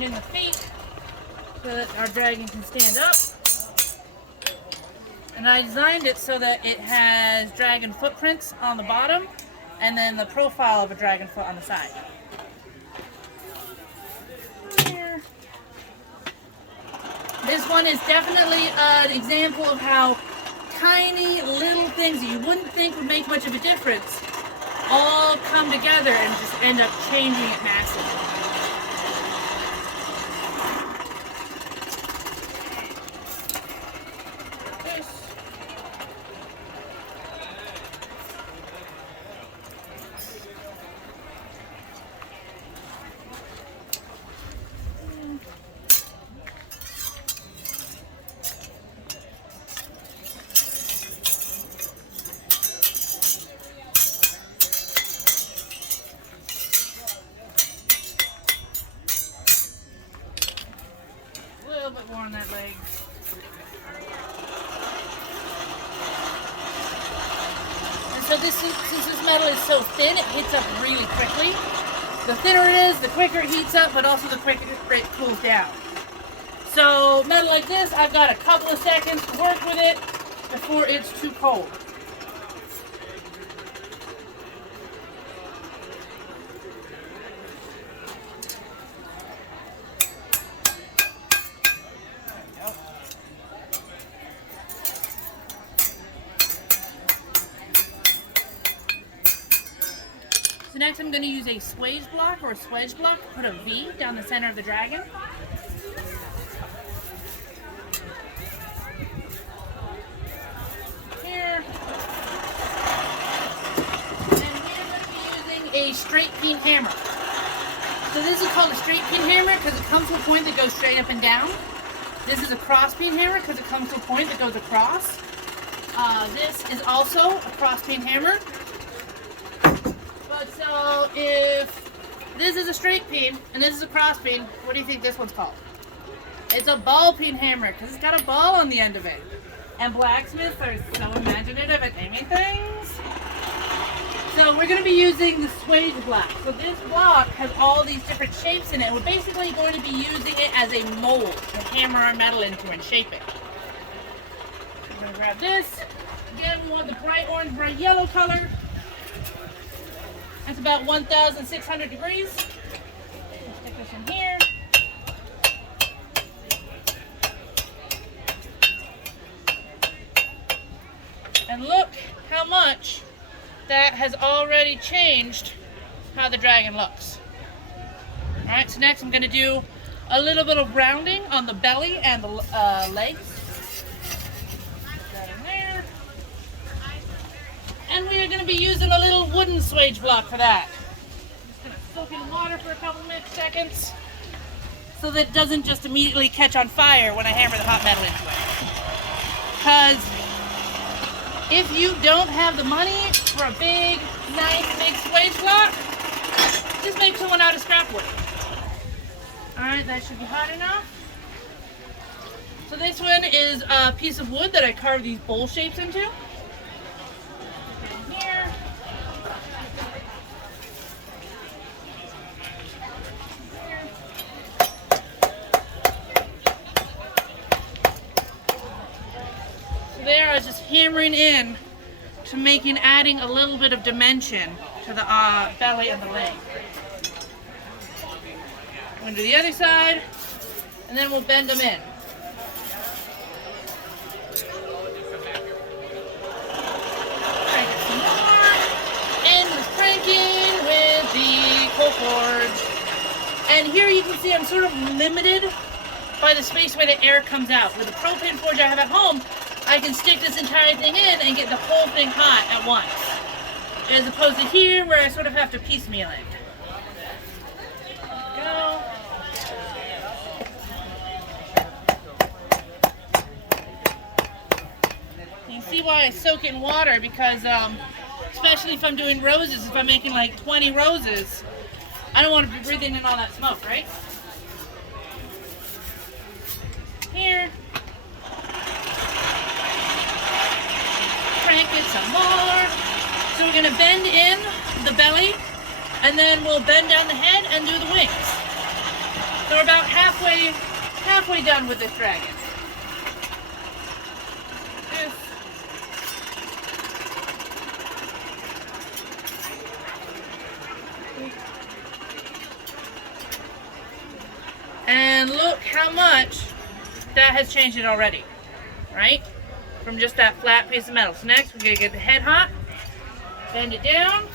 framed in the feet so that our dragon can stand up. And I designed it so that it has dragon footprints on the bottom and then the profile of a dragon foot on the side. Here. This one is definitely an example of how tiny little things that you wouldn't think would make much of a difference all come together and just end up changing it massively. A little bit more on that leg. And so since this metal is so thin, it heats up really quickly. The thinner it is, the quicker it heats up, but also the quicker it cools down. So metal like this, I've got a couple of seconds to work with it before it's too cold. So next I'm going to use a swage block or a swedge block to put a V down the center of the dragon. Here. And we're going to be using a straight peen hammer. So this is called a straight peen hammer because it comes to a point that goes straight up and down. This is a cross peen hammer because it comes to a point that goes across. This is also a cross peen hammer. But so if this is a straight peen and this is a cross peen, what do you think this one's called? It's a ball peen hammer because it's got a ball on the end of it. And blacksmiths are so imaginative at naming things. So we're going to be using the swage block. So this block has all these different shapes in it. We're basically going to be using it as a mold to hammer our metal into and shape it. I'm going to grab this. Again, we want the bright orange, bright yellow color. That's about 1,600 degrees. We'll stick this in here. And look how much that has already changed how the dragon looks. Alright, so next I'm going to do a little bit of rounding on the belly and the legs. Put that in there. And we are going to be using a little wooden swage block for that. Just going to soak in water for a couple seconds so that it doesn't just immediately catch on fire when I hammer the hot metal into it. Because if you don't have the money for a big, nice, big swage block, just make someone out of scrap wood. Alright, that should be hot enough. So this one is a piece of wood that I carved these bowl shapes into. In here. So there I was just hammering in to adding a little bit of dimension to the belly and the leg. I'm going to do the other side, and then we'll bend them in. Crank it some more, and we're cranking with the coal forge. And here you can see I'm sort of limited by the space where the air comes out. With the propane forge I have at home, I can stick this entire thing in and get the whole thing hot at once. As opposed to here where I sort of have to piecemeal it. There we go. You can see why I soak it in water because especially if I'm doing roses, if I'm making like 20 roses, I don't want to be breathing in all that smoke, right? Here. Crank it some more. So we're going to bend in the belly and then we'll bend down the head and do the wings. So we're about halfway done with this dragon. And look how much that has changed it already, right? From just that flat piece of metal. So next we're gonna get the head hot, bend it down.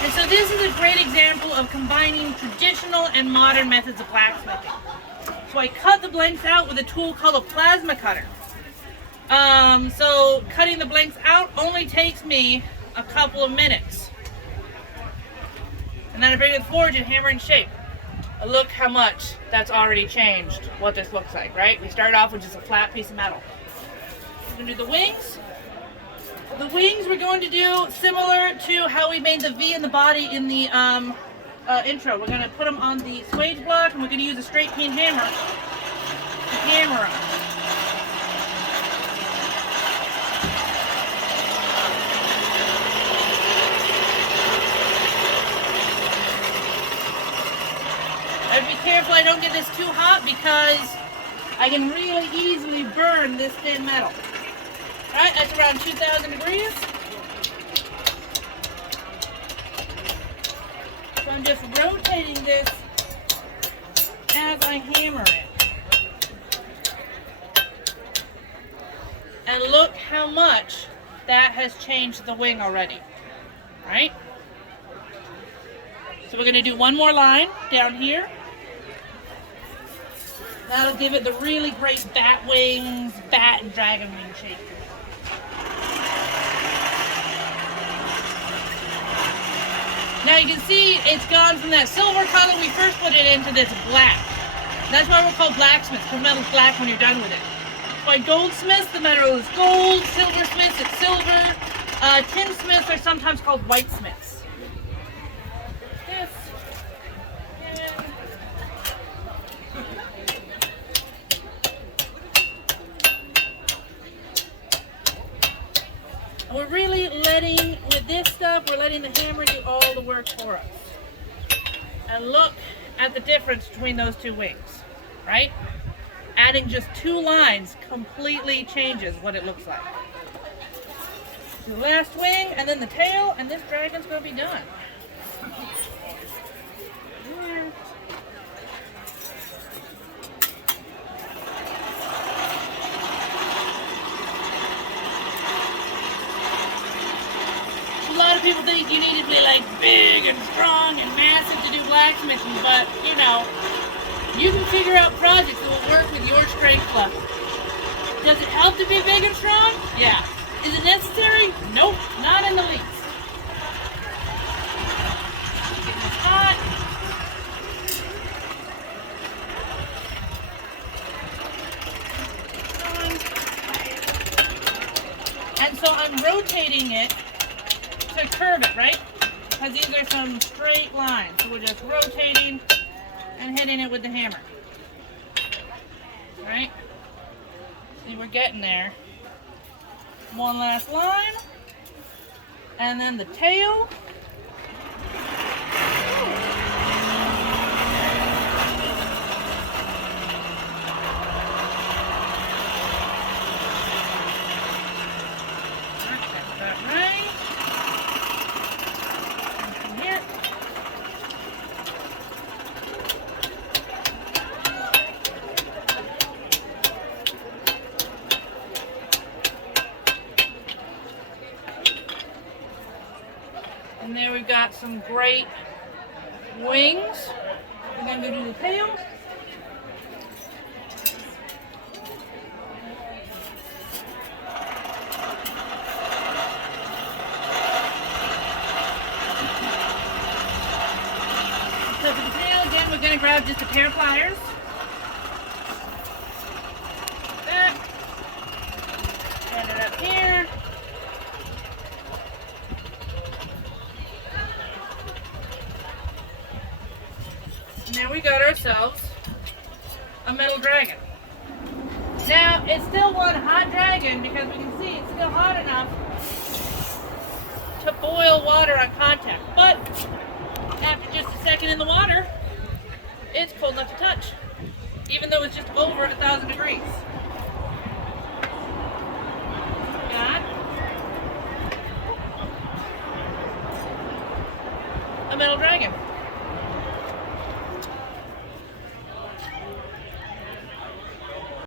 And so this is a great example of combining traditional and modern methods of blacksmithing. So I cut the blanks out with a tool called a plasma cutter. So cutting the blanks out only takes me a couple of minutes. And then I bring it forward and hammer in shape. Look how much that's already changed what this looks like, right? We started off with just a flat piece of metal. We're going to do the wings. The wings we're going to do similar to how we made the V in the body in the intro. We're going to put them on the swage block, and we're going to use a straight peen hammer to hammer them. I have to be careful I don't get this too hot because I can really easily burn this thin metal. Alright, that's around 2,000 degrees. So I'm just rotating this as I hammer it. And look how much that has changed the wing already. Right? So we're going to do one more line down here. That'll give it the really great bat wings, bat and dragon wing shape. Now you can see it's gone from that silver color we first put it into this black. That's why we're called blacksmiths, because metal's black when you're done with it. By goldsmiths, the metal is gold. Silversmiths, it's silver. Tinsmiths are sometimes called whitesmiths. This. And we're really letting, with this stuff, we're letting the hammer do all the work for us. And look at the difference between those two wings, right? Adding just two lines completely changes what it looks like. The last wing, and then the tail, and this dragon's going to be done. Yeah. A lot of people think you need to be like big and strong and massive to do blacksmithing, but you know, you can figure out projects that will work with your strength level. Does it help to be big and strong? Yeah. Is it necessary? Nope, not in the least. Getting this hot. And so I'm rotating it to curve it, right? Because these are some straight lines. So we're just rotating and hitting it with the hammer. Right? See, we're getting there. One last line. And then the tail. That's about right. And here. And there we've got some great wings. We're going to go do the tail. So for the tail, again, we're going to grab just a pair of pliers. That. Turn it up here. And there we got ourselves a metal dragon. Now, it's still one hot dragon because we can see it's still hot enough to boil water on contact. But after just a second in the water, it's cold enough to touch, even though it's just over 1,000 degrees. Got a metal dragon.